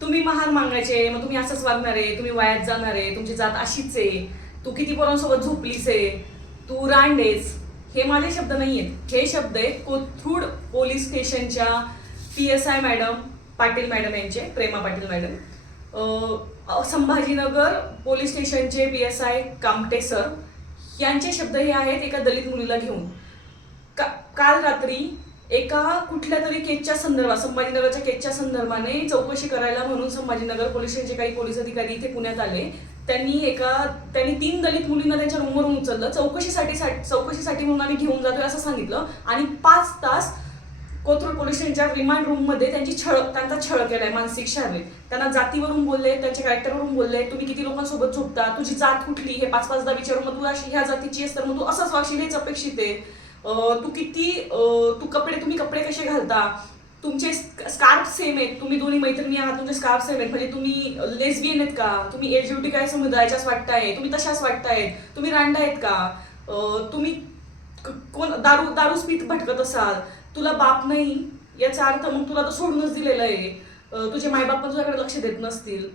तुम्ही महार मागायचे, मग तुम्ही असंच वागणार आहे, तुम्ही वायात जाणार आहे, तुमची जात अशीच आहे, तू किती पोरांसोबत झोपलीस आहे, तू रांडेस. हे माझे शब्द नाही आहेत, हे शब्द आहेत कोथरूड पोलीस स्टेशनच्या PSI मॅडम पाटील मॅडम यांचे, प्रेमा पाटील मॅडम. संभाजीनगर पोलीस स्टेशनचे PSI कामटे सर यांचे शब्द हे आहेत एका दलित मुलीला घेऊन. काल रात्री एका कुठल्या तरी केसच्या संदर्भात, संभाजीनगरच्या केसच्या संदर्भाने चौकशी करायला म्हणून संभाजीनगर पोलीस स्टेशनचे काही पोलीस अधिकारी इथे पुण्यात आले. त्यांनी 3 दलित मुलींना त्यांच्या रूमवरून उचललं, चौकशीसाठी म्हणून आम्ही घेऊन जातोय असं सांगितलं, आणि 5 तास कोथरूड पोलीस स्टेशनच्या रिमांड रूम मध्ये त्यांचा छळ केलाय, मानसिक शारीरिक. त्यांना जातीवरून बोलले, त्यांच्या कॅरेक्टरवरून बोलले, तुम्ही किती लोकांसोबत झोपता, तुझी जात कुठली हे 5-5दा विचारून, मग तू ह्या जातीची आहेस तर मग तू असंच वागशील हेच अपेक्षित आहे. तुम्ही कपडे कसे घालता, तुमचे स्कार्फ सेम आहेत, तुम्ही दोन्ही मैत्रिणी आहात, तुमचे स्कार्फ सेम आहेत, म्हणजे तुम्ही लेस्बियन आहेत का, तुम्ही LGBTQ समुदायाच्याच वाटताय, तुम्ही तशाच वाटतायत, तुम्ही रांडा आहेत का, तुम्ही कोण दारू पीत भटकत असाल, तुला बाप नाही याचा अर्थ मग तुला तर सोडूनच दिलेलं आहे, तुझे मायबाप पण तुझ्याकडे लक्ष देत नसतील,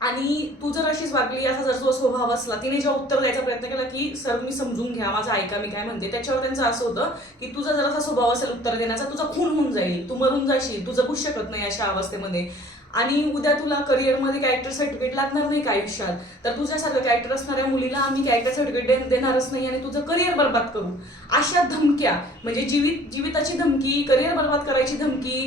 आणि तू जर अशीच वागली, असा जर तो स्वभाव असला. तिने जेव्हा उत्तर द्यायचा प्रयत्न केला की सर मी समजून घ्या, माझं ऐका मी काय म्हणते, त्याच्यावर त्यांचं असं होतं की तुझा जर असा स्वभाव असेल उत्तर देण्याचा, तुझा खून होऊन जाईल, तू मरून जाशील, तू जगूच शकत नाही अशा अवस्थेमध्ये, आणि उद्या तुला करिअरमध्ये कॅरेक्टर सर्टिफिकेट लागणार नाही का आयुष्यात, तर तुझ्यासारखं कॅरेक्टर असणाऱ्या मुलीला आम्ही कॅरेक्टर सर्टिफिकेट देणारच नाही आणि तुझं करिअर बर्बाद करू. अशा धमक्या, म्हणजे जीविताची धमकी, करिअर बर्बाद करायची धमकी,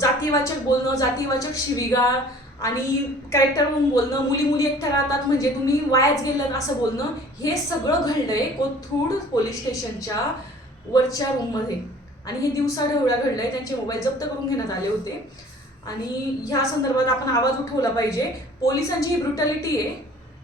जातीवाचक बोलणं, जातीवाचक शिवीगाळ आणि कॅरेक्टरवरून बोलणं, मुली एकट्या राहतात म्हणजे तुम्ही वायाच गेलं असं बोलणं, हे सगळं घडलंय कोथरूड पोलीस स्टेशनच्या वरच्या रूममध्ये. आणि हे दिवसाढवळ्या घडलंय, त्यांचे मोबाईल जप्त करून घेण्यात आले होते. आणि ह्या संदर्भात आपण आवाज उठवला पाहिजे. पोलिसांची ही ब्रुटॅलिटी आहे.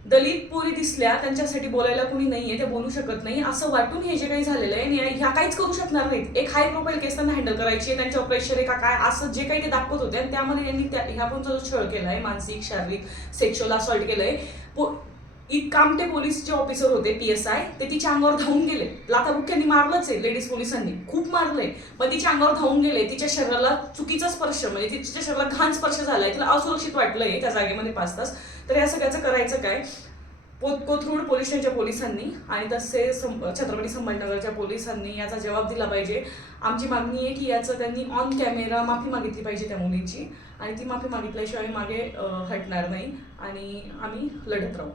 दलित पोरी दिसल्या त्यांच्यासाठी बोलायला कोणी नाहीये, ते बोलू शकत नाही असं वाटून हे जे काही झालेलं आहे, ह्या काहीच करू शकणार नाहीत. एक हाय प्रोफाईल केस त्यांना हँडल करायची आहे, त्यांच्यावर प्रेशर आहे का काय असं जे काही ते दाखवत होते, आणि त्यामध्ये त्यांनी ह्या पण जो छळ केलाय, मानसिक शारीरिक सेक्शुअल असॉल्ट केलंय. कामटे पोलीस जे ऑफिसर होते PSI, ते तिच्या अंगावर धावून गेले. लाथाबुक्क्यांनी मारलंच आहे, लेडीज पोलिसांनी खूप मारलंय, पण तिच्या अंगावर धावून गेले. तिच्या शरीराला चुकीचा स्पर्श, म्हणजे तिच्या शरीराला घाण स्पर्श झालाय, तिला असुरक्षित वाटलंय त्या जागेमध्ये 5 तास. तर या सगळ्याचं करायचं काय? कोथरूड पोलीस स्टेशनच्या पोलिसांनी आणि तसे छत्रपती संभाजीनगरच्या पोलिसांनी याचा जबाब दिला पाहिजे. आमची मागणी आहे की याचं त्यांनी ऑन कॅमेरा माफी मागितली पाहिजे त्या मुलीची, आणि ती माफी मागितल्याशिवाय मागे हटणार नाही आणि आम्ही लढत राहू.